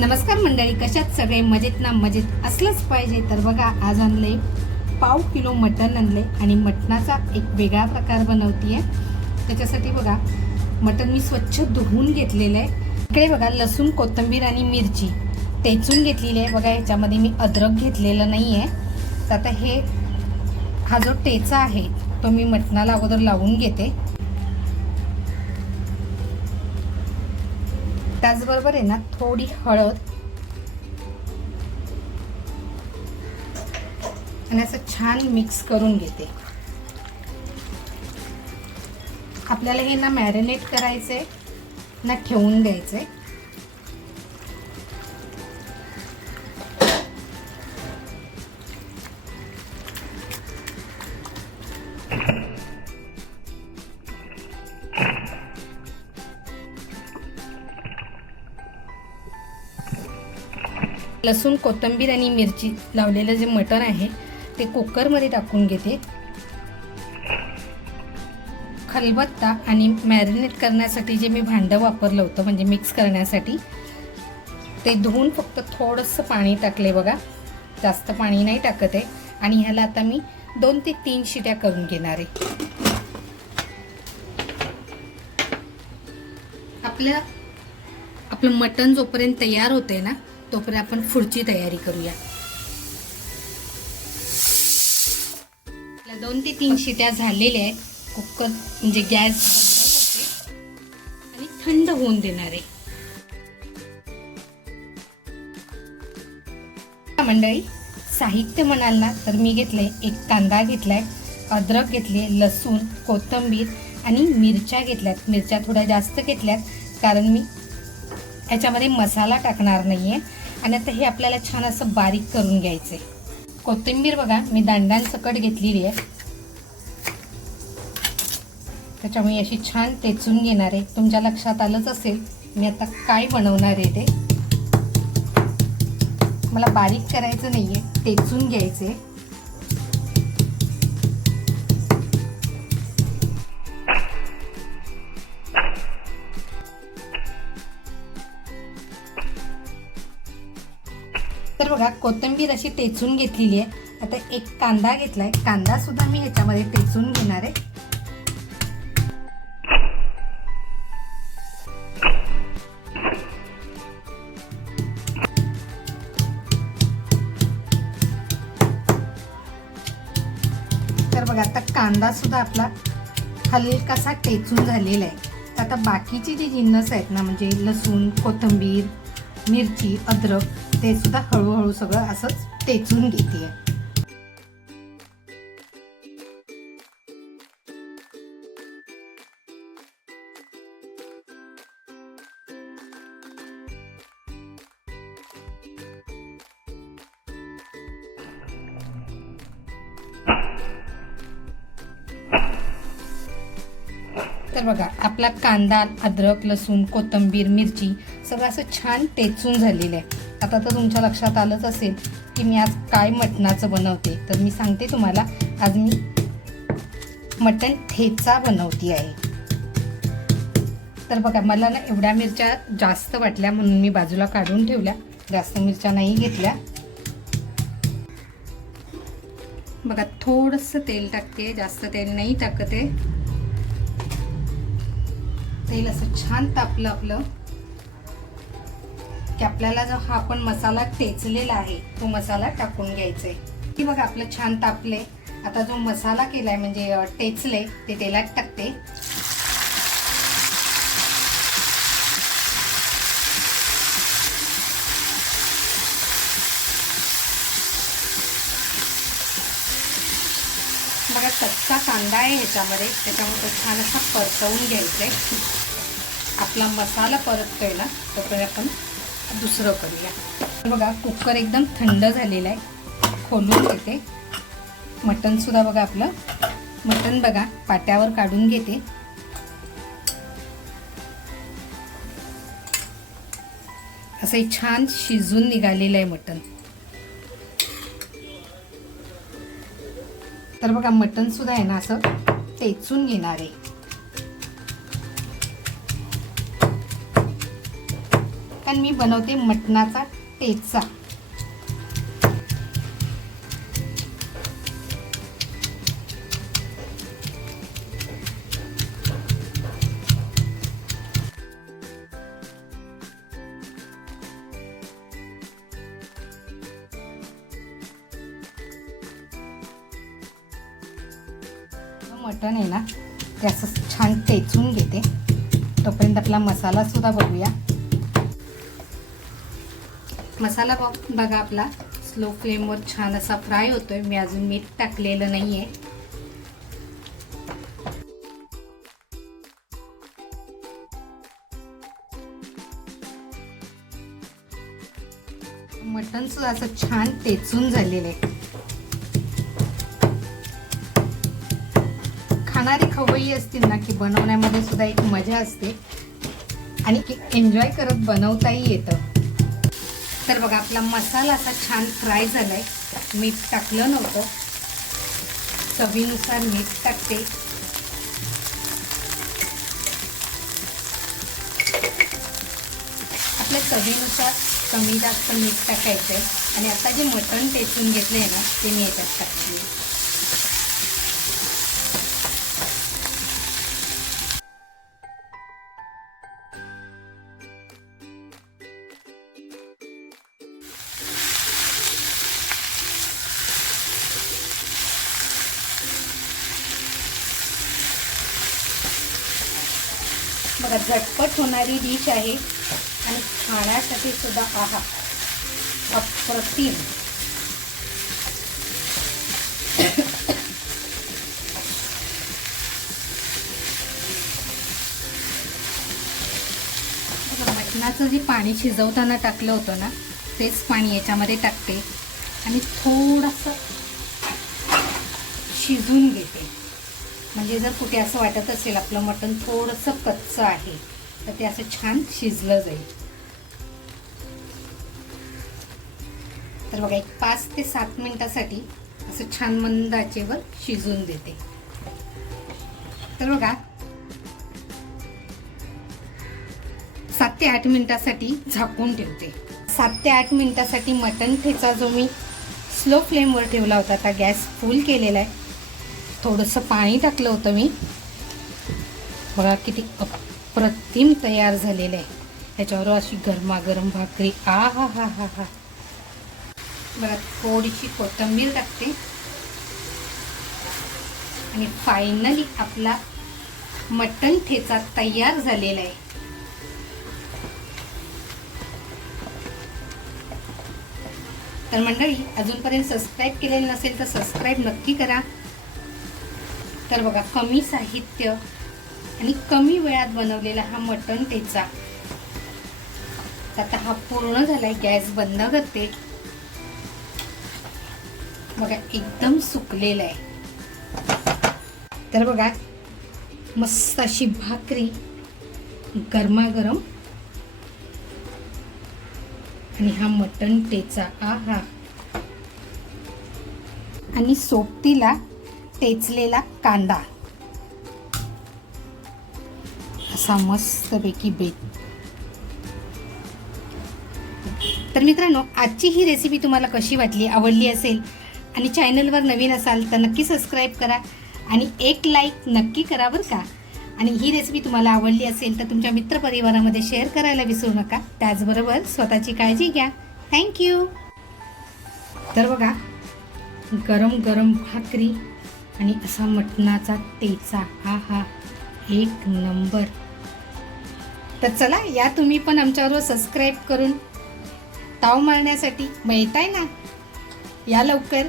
नमस्कार मंडळी कशात सगळे मजेत ना मजेत असलंच पाहिजे? तर बघा आज आणले पाव किलो मटण आणले आणि मटणाचा एक वेगळा प्रकार बनवतीये. त्याच्यासाठी बघा मटण मी स्वच्छ धुवून घेतलेलं आहे. इकडे बघा लसूण कोथिंबीर आणि मिरची. टेचून घेतलेली आहे. बघा ह्याच्यामध्ये मी अद्रक घेतलेलं नाही आहे तर आता हे हा जो टेचा आहे तो मी मटणाला अगोदर लावून घेते. त्याचबरोबर आहे ना थोडी हळद. आणि असं छान मिक्स करून घेते. आपल्याला हे ना मॅरिनेट करायचे ना ठेवून द्यायचे लसूण कोथिंबीर आणि मिरची लावलेलं जे मटण आहे ते कुकरमध्ये टाकून घेते. खलबत्ता आणि मॅरिनेट करण्यासाठी जे मी भांडं वापरलं होतं म्हणजे मिक्स करण्यासाठी ते धुवून फक्त थोडंसं पाणी टाकले बघा. जास्त पाणी नाही टाकत आहे. आणि ह्याला आता मी दोन ते तीन शिट्या करून घेणार आहे. आपल्या आपलं मटण जोपर्यंत तयार होते ना तोपर्यंत आपण पुढची तयारी करूया. दोन ते तीन शिट्या झालेल्या आहेत. कुकर म्हणजे गॅस बंद आणि थंड होऊन देणार आहे. मंडळी साहित्य म्हणाल ना तर मी घेतले एक कांदा घेतलाय अद्रक घेतले लसूण कोथिंबीर आणि मिरच्या घेतल्यात. मिरच्या थोड्या जास्त घेतल्यात कारण मी याच्यामध्ये मसाला टाकणार नाहीये. आणि आता हे आपल्याला छान असं बारीक करून घ्यायचंय. कोथिंबीर बघा मी दांडांसकट घेतलेली आहे. त्याच्यामुळे अशी छान टेचून घेणार आहे. तुमच्या लक्षात आलंच असेल मी आता काय बनवणार आहे ते. मला बारीक करायचं नाही आहे टेचून घ्यायचे तर बघा कोथिंबीर अशी टेचून घेतलेली आहे. आता एक कांदा घेतलाय. कांदा सुद्धा मी ह्याच्यामध्ये टेचून घेणार आहे. तर बघा आता कांदा सुद्धा आपला हलकासा टेचून झालेला आहे. तर आता बाकीची जी जिन्नस आहेत ना म्हणजे लसूण कोथिंबीर मिरची अद्रक ते सुद्धा हळूहळू सगळं असंच टेचून घेते. तर बघा आपला कांदा अद्रक लसूण कोथिंबीर मिरची सगळं असं छान टेचून झालेलं आहे. आता तर तुमच्या लक्षात आलंच असेल की मी आज काय मटणाचं बनवते. तर मी सांगते तुम्हाला आज मी मटण ठेचा बनवती आहे. तर बघा मला ना एवढ्या मिरच्या जास्त वाटल्या म्हणून मी बाजूला काढून ठेवल्या. जास्त मिरच्या नाही घेतल्या. बघा थोडंसं तेल टाकते जास्त तेल नाही टाकते. तेल असं छान तापलं आपलं. की आपल्याला जो हा आपण मसाला टेचलेला आहे तो मसाला टाकून घ्यायचा आहे की बघा आपलं छान तापले आता जो मसाला केलाय म्हणजे टेचले ते तेलात टाकते. बघा कच्चा कांदा आहे ह्याच्यामध्ये. त्याच्यामुळे तो छान असा परतवून घ्यायचा आहे आपला मसाला परततोय ना तोपर्यंत आपण दुसरं करूया. बघा कुकर एकदम थंड झालेला आहे. खोलून घेते. मटणसुद्धा बघा आपलं. मटण बघा पाट्यावर काढून घेते. असं हे छान शिजून निघालेलं आहे मटण. तर बघा मटणसुद्धा आहे ना असं टेचून घेणार आहे. पटकन मी बनवते मटणाचा टेचा मटण आहे ना ते असं छान टेचून घेते. तोपर्यंत आपला मसाला सुद्धा बघूया. मसाला बघ बघा आपला. स्लो फ्लेमवर छान असा फ्राय होतोय. मी अजून मीठ टाकलेलं नाहीये. मटण सुद्धा असं छान तेचून झालेलं आहे. खाणारी खवई असतील ना की बनवण्यामध्ये सुद्धा एक मजा असते. आणि एन्जॉय करत बनवताही येतं. तर बघा आपला मसाला असा छान फ्राय झाला आहे मीठ टाकलं नव्हतं. चवीनुसार मीठ टाकते. आपल्या चवीनुसार कमी जास्त मीठ टाकायचं आहे आणि आता जे मटण टेचून घेतलं आहे ना ते मी याच्यात टाकते. झटपट होणारी डिश आहे. आणि खाण्यासाठी सुद्धा आहा अप्रतिम. मटणाचं जे पाणी शिजवताना टाकलं होतं ना तेच पाणी याच्यामध्ये टाकते. आणि थोडंसं शिजून घेते. म्हणजे जर कुठे असं वाटत असेल आपलं मटण थोडंसं कच्चं आहे तर ते असं छान शिजलं जाईल. तर बघा एक पाच ते सात मिनिटासाठी असं छान मंद आचेवर शिजून देते. तर बघा सात ते आठ मिनिटासाठी झाकून ठेवते. सात ते आठ मिनिटासाठी मटण ठेचा जो मी स्लो फ्लेमवर ठेवला होता आता गॅस फुल केलेला आहे थोडंसं पाणी टाकलं होतं मी. बघा किती अप्रतिम तयार झालेलं आहे. ह्याच्यावर अशी गरमागरम भाकरी. आ हा हा हा हा. बघा थोडीशी कोथिंबीर टाकते. आणि फायनली आपला मटण ठेचा तयार झालेला आहे. तर मंडळी अजूनपर्यंत सबस्क्राईब केलेलं नसेल तर सबस्क्राईब नक्की करा. तर बघा कमी साहित्य आणि कमी वेळात बनवलेला हा मटण टेचा आता हा पूर्ण झालाय गॅस बंद करते. बघा एकदम सुकलेला आहे. तर बघा मस्त अशी भाकरी गरमागरम. आणि हा मटण टेचा आ हा आणि सोबतीला टेचलेला कांदा. असा मस्तपैकी बेत. तर मित्रांनो आजची ही रेसिपी तुम्हाला कशी वाटली आवडली असेल आणि चॅनलवर नवीन असाल तर नक्की सबस्क्राईब करा आणि एक लाईक नक्की करा बरं का. आणि ही रेसिपी तुम्हाला आवडली असेल तर तुमच्या मित्रपरिवारामध्ये शेअर करायला विसरू नका. त्याचबरोबर स्वतःची काळजी घ्या. थँक्यू तर बघा गरम गरम भाकरी आणि असा मटणाचा तेचा हा हा. एक नंबर. तर चला या तुम्ही पण आमच्याबरोबर सबस्क्राईब करून ताव मारण्यासाठी मिळताय ना? या लवकर.